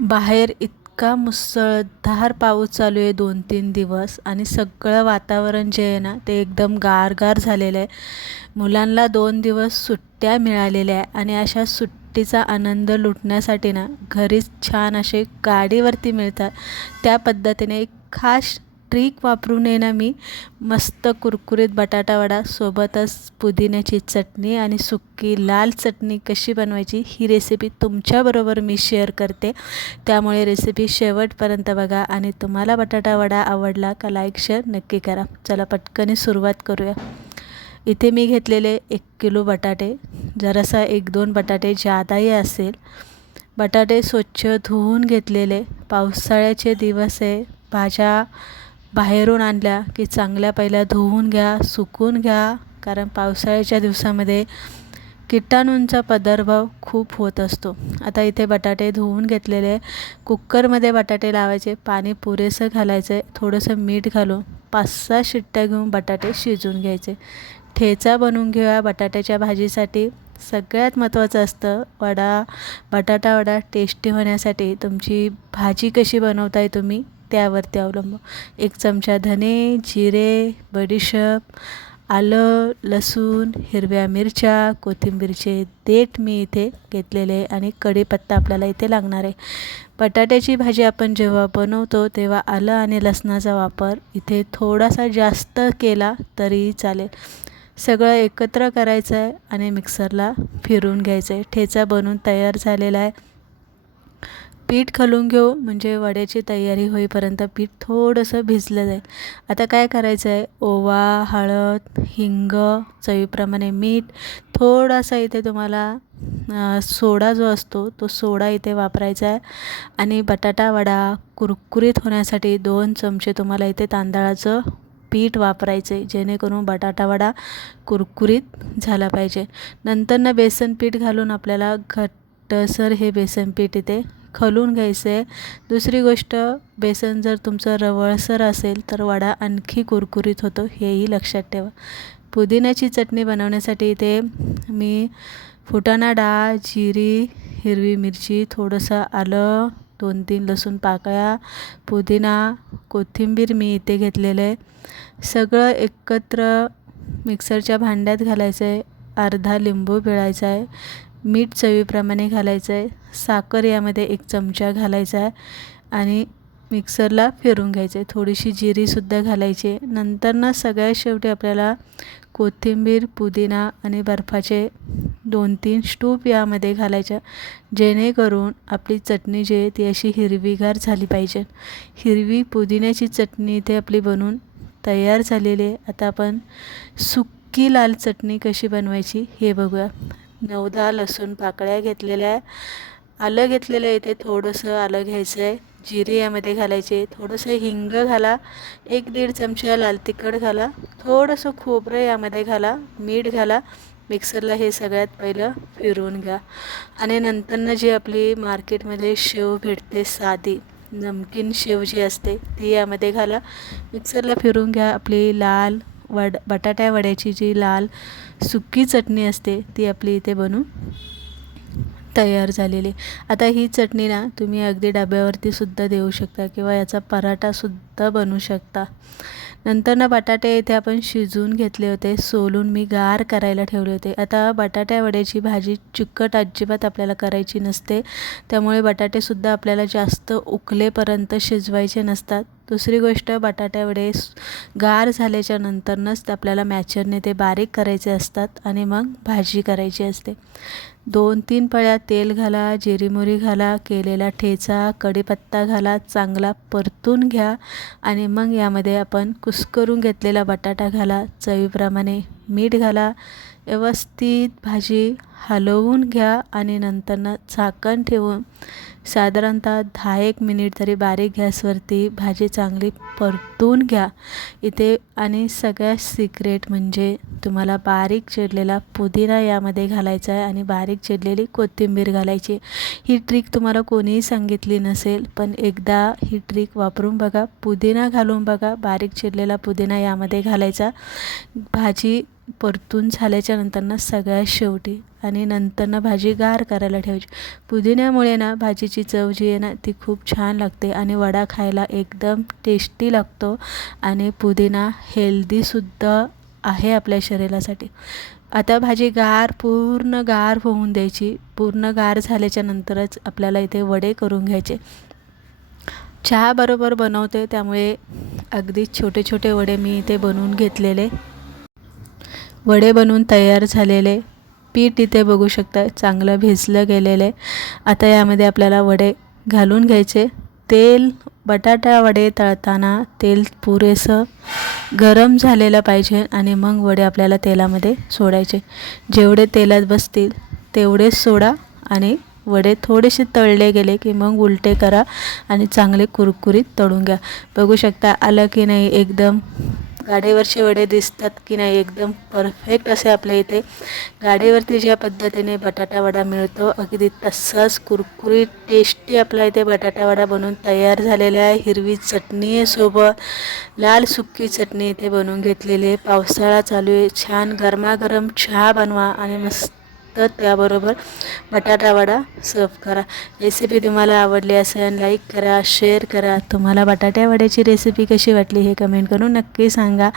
बाहेर इतका मुसळधार पाऊस चालू आहे 2-3 दिवस आणि सगळं वातावरण जे आहे ना ते एकदम गारगार झालेलं आहे. मुलांना 2 दिवस सुट्ट्या मिळालेल्या आहे आणि अशा सुट्टीचा आनंद लुटण्यासाठी ना घरीच छान असे गाडीवरती मिळतात. त्या पद्धतीने एक खास ट्रिक वापरून आहे ना मी मस्त कुरकुरीत बटाटा वडा सोबतच पुदिन्याची चटणी आणि सुकी लाल चटणी कशी बनवायची ही रेसिपी तुमच्याबरोबर मी शेअर करते. त्यामुळे रेसिपी शेवटपर्यंत बघा आणि तुम्हाला बटाटा वडा आवडला का लाईक शेअर नक्की करा. चला पटकन सुरुवात करूया. इथे मी घेतलेले 1 किलो बटाटे, जरासा 1-2 बटाटे जादाही असेल. बटाटे स्वच्छ धुवून घेतलेले. पावसाळ्याचे दिवस आहे. भाज्या बाहेरून आणल्या की चांगल्या पहिल्या धुवून घ्या, सुकून घ्या, कारण पावसाळ्याच्या दिवसामध्ये किटाणूंचा प्रादुर्भाव खूप होत असतो. आता इथे बटाटे धुवून घेतलेले. कुकरमध्ये बटाटे लावायचे, पाणी पुरेसं घालायचं आहे, थोडंसं मीठ घालून 5-6 शिट्ट्या घेऊन बटाटे शिजवून घ्यायचे. ठेचा बनवून घेऊया बटाट्याच्या भाजीसाठी. सगळ्यात महत्त्वाचं असतं बटाटा वडा टेस्टी होण्यासाठी तुमची भाजी कशी बनवताय तुम्ही त्यावरती अवलंबून. 1 चमचा धने, जिरे, बडीशेप, आलं, लसूण, हिरव्या मिरच्या, कोथिंबीरचे देठ मी इथे घेतलेले आणि कढीपत्ता आपल्याला इथे लागणार आहे. बटाट्याची भाजी आपण जेव्हा बनवतो तेव्हा आलं आणि लसणाचा वापर इथे थोडासा जास्त केला तरीही चालेल. सगळं एकत्र करायचं आहे आणि मिक्सरला फिरवून घ्यायचं आहे. ठेचा बनवून तयार झालेला आहे. पीठ घालून घेऊ म्हणजे वड्याची तयारी होईपर्यंत पीठ थोडंसं भिजलं जाईल. आता काय करायचं आहे, ओवा, हळद, हिंग, चवीप्रमाणे मीठ, थोडासा इथे तुम्हाला सोडा जो असतो तो सोडा इथे वापरायचा आहे. आणि बटाटा वडा कुरकुरीत होण्यासाठी 2 चमचे तुम्हाला इथे तांदळाचं पीठ वापरायचं आहे, जेणेकरून बटाटा वडा कुरकुरीत झाला पाहिजे. नंतर बेसन पीठ घालून आपल्याला घट्टसर हे बेसन पीठ इथे खलून घ्यायचं आहे. दुसरी गोष्ट, बेसन जर तुमचं रवळसर असेल तर वडा आणखी कुरकुरीत होतो, हेही लक्षात ठेवा. पुदिन्याची चटणी बनवण्यासाठी इथे मी फुटाणा डाळ, जिरी, हिरवी मिरची, थोडंसं आलं, 2-3 लसूण पाकळ्या, पुदिना, कोथिंबीर मी इथे घेतलेलं आहे. सगळं एकत्र मिक्सरच्या भांड्यात घालायचं आहे. अर्धा लिंबू पिळायचा आहे. मीठ चवीप्रमाणे घालायचं आहे. साखर यामध्ये 1 चमचा घालायचा आहे आणि मिक्सरला फिरून घ्यायचं आहे. थोडीशी जिरीसुद्धा घालायची आहे. नंतर सगळ्यात शेवटी आपल्याला कोथिंबीर, पुदिना आणि बर्फाचे 2-3 स्टूप यामध्ये घालायच्या, जेणेकरून आपली चटणी जी आहे ती अशी हिरवीगार झाली पाहिजे. हिरवी पुदिन्याची चटणी इथे आपली बनवून तयार झालेली आहे. आता आपण सुकी लाल चटणी कशी बनवायची हे बघूया. 9-10 लसूण पाकळ्या घेतलेल्या आहे. आलं घेतलेलं आहे, इथे थोडंसं आलं घ्यायचं आहे. जिरे यामध्ये घालायचे, थोडंसं हिंग घाला, 1-1.5 चमचा लाल तिखट घाला, थोडंसं खोबरं यामध्ये घाला, मीठ घाला. मिक्सरला हे सगळ्यात पहिलं फिरवून घ्या आणि नंतर जी आपली मार्केटमध्ये शेव भेटते साधी नमकीन शेव जी असते ती यामध्ये घाला. मिक्सरला फिरवून घ्या. आपली लाल बटाट्या वड्याची जी लाल सुकी चटणी असते ती आपली इथे बनून तयार झालेली. आता ही चटणी ना तुम्ही अगदी डब्यावरती सुद्धा देऊ शकता किंवा याचा पराठासुद्धा बनवू शकता. नंतर बटाटे इथे आपण शिजवून घेतले होते, सोलून मी गार करायला ठेवले होते. आता बटाट्या वड्याची भाजी चिकट अजिबात आपल्याला करायची नसते, त्यामुळे बटाटेसुद्धा आपल्याला जास्त उकलेपर्यंत शिजवायचे नसतात. दुसरी गोष्ट, बटाट्या वडे गार झाल्याच्या नंतरच आपल्याला मॅचरने ते बारीक करायचे असतात आणि मग भाजी करायची असते. 2-3 पळ्या तेल घाला, जिरी मोहरी घाला, केलेला ठेचा, कढीपत्ता घाला, चांगला परतून घ्या आणि मग यामध्ये आपण कुस्करून घेतलेला बटाटा घाला, चवीप्रमाणे मीठ घाला, व्यवस्थित भाजी हलवून घ्या आणि नंतर झाकण ठेवून साधारणतः 10-1 मिनिट तरी बारीक गॅसवरती भाजी चांगली परतून घ्या इथे. आणि सगळ्यात सिक्रेट म्हणजे तुम्हाला बारीक चिरलेला पुदिना यामध्ये घालायचा आहे आणि बारीक चिरलेली कोथिंबीर घालायची. ही ट्रिक तुम्हाला कोणीही सांगितली नसेल, पण एकदा ही ट्रिक वापरून बघा. पुदिना घालून बघा, बारीक चिरलेला पुदिना यामध्ये घालायचा. भाजी परतून झाल्याच्या नंतर सगळ्यात शेवटी आणि नंतर भाजी गार करायला ठेवायची. पुदिन्यामुळे भाजीची चव जी आहे ती खूप छान लागते आणि वडा खायला एकदम टेस्टी लागतो. आणि पुदिना हेल्दीसुद्धा आहे आपल्या शरीरासाठी. आता भाजी पूर्ण गार होऊन द्यायची. पूर्ण गार झाल्याच्या नंतरच आपल्याला इथे वडे करून घ्यायचे. चहा बरोबर बनवते त्यामुळे अगदी छोटे छोटे वडे मी इथे बनवून घेतलेले. वडे बनवून तयार झालेले. पीठ इथे बघू शकता चांगलं भिजलं गेलेले. आता यामध्ये आपल्याला वडे घालून घ्यायचे. बटाटा वडे तळताना तेल पुरेसं गरम झालेलं पाहिजे आणि मग वडे आपल्याला तेलामध्ये सोडायचे. जेवढे तेलात बसतील तेवढेच सोडा आणि वडे थोडेसे तळले गेले की मग उलटे करा आणि चांगले कुरकुरीत तळून घ्या. बघू शकता आलं की नाही, एकदम गाडीवरचे वडे दिसतात की नाही, एकदम परफेक्ट असे आपल्या इथे गाडीवरती ज्या पद्धतीने बटाटा वडा मिळतो अगदी तसाच कुरकुरीत टेस्टी आपला इथे बटाटा वडा बनवून तयार झालेला आहे. हिरवी चटणी सोबत लाल सुकी चटणी इथे बनवून घेतलेली आहे. पावसाळा चालू आहे, छान गरमागरम चहा बनवा आणि मस्त त्याबरोबर बटाटा वडा सर्व करा. रेसिपी तुम्हाला आवडली असेल लाईक करा, शेअर करा. तुम्हाला बटाट्या वड्याची रेसिपी कशी वाटली हे कमेंट करून नक्की सांगा.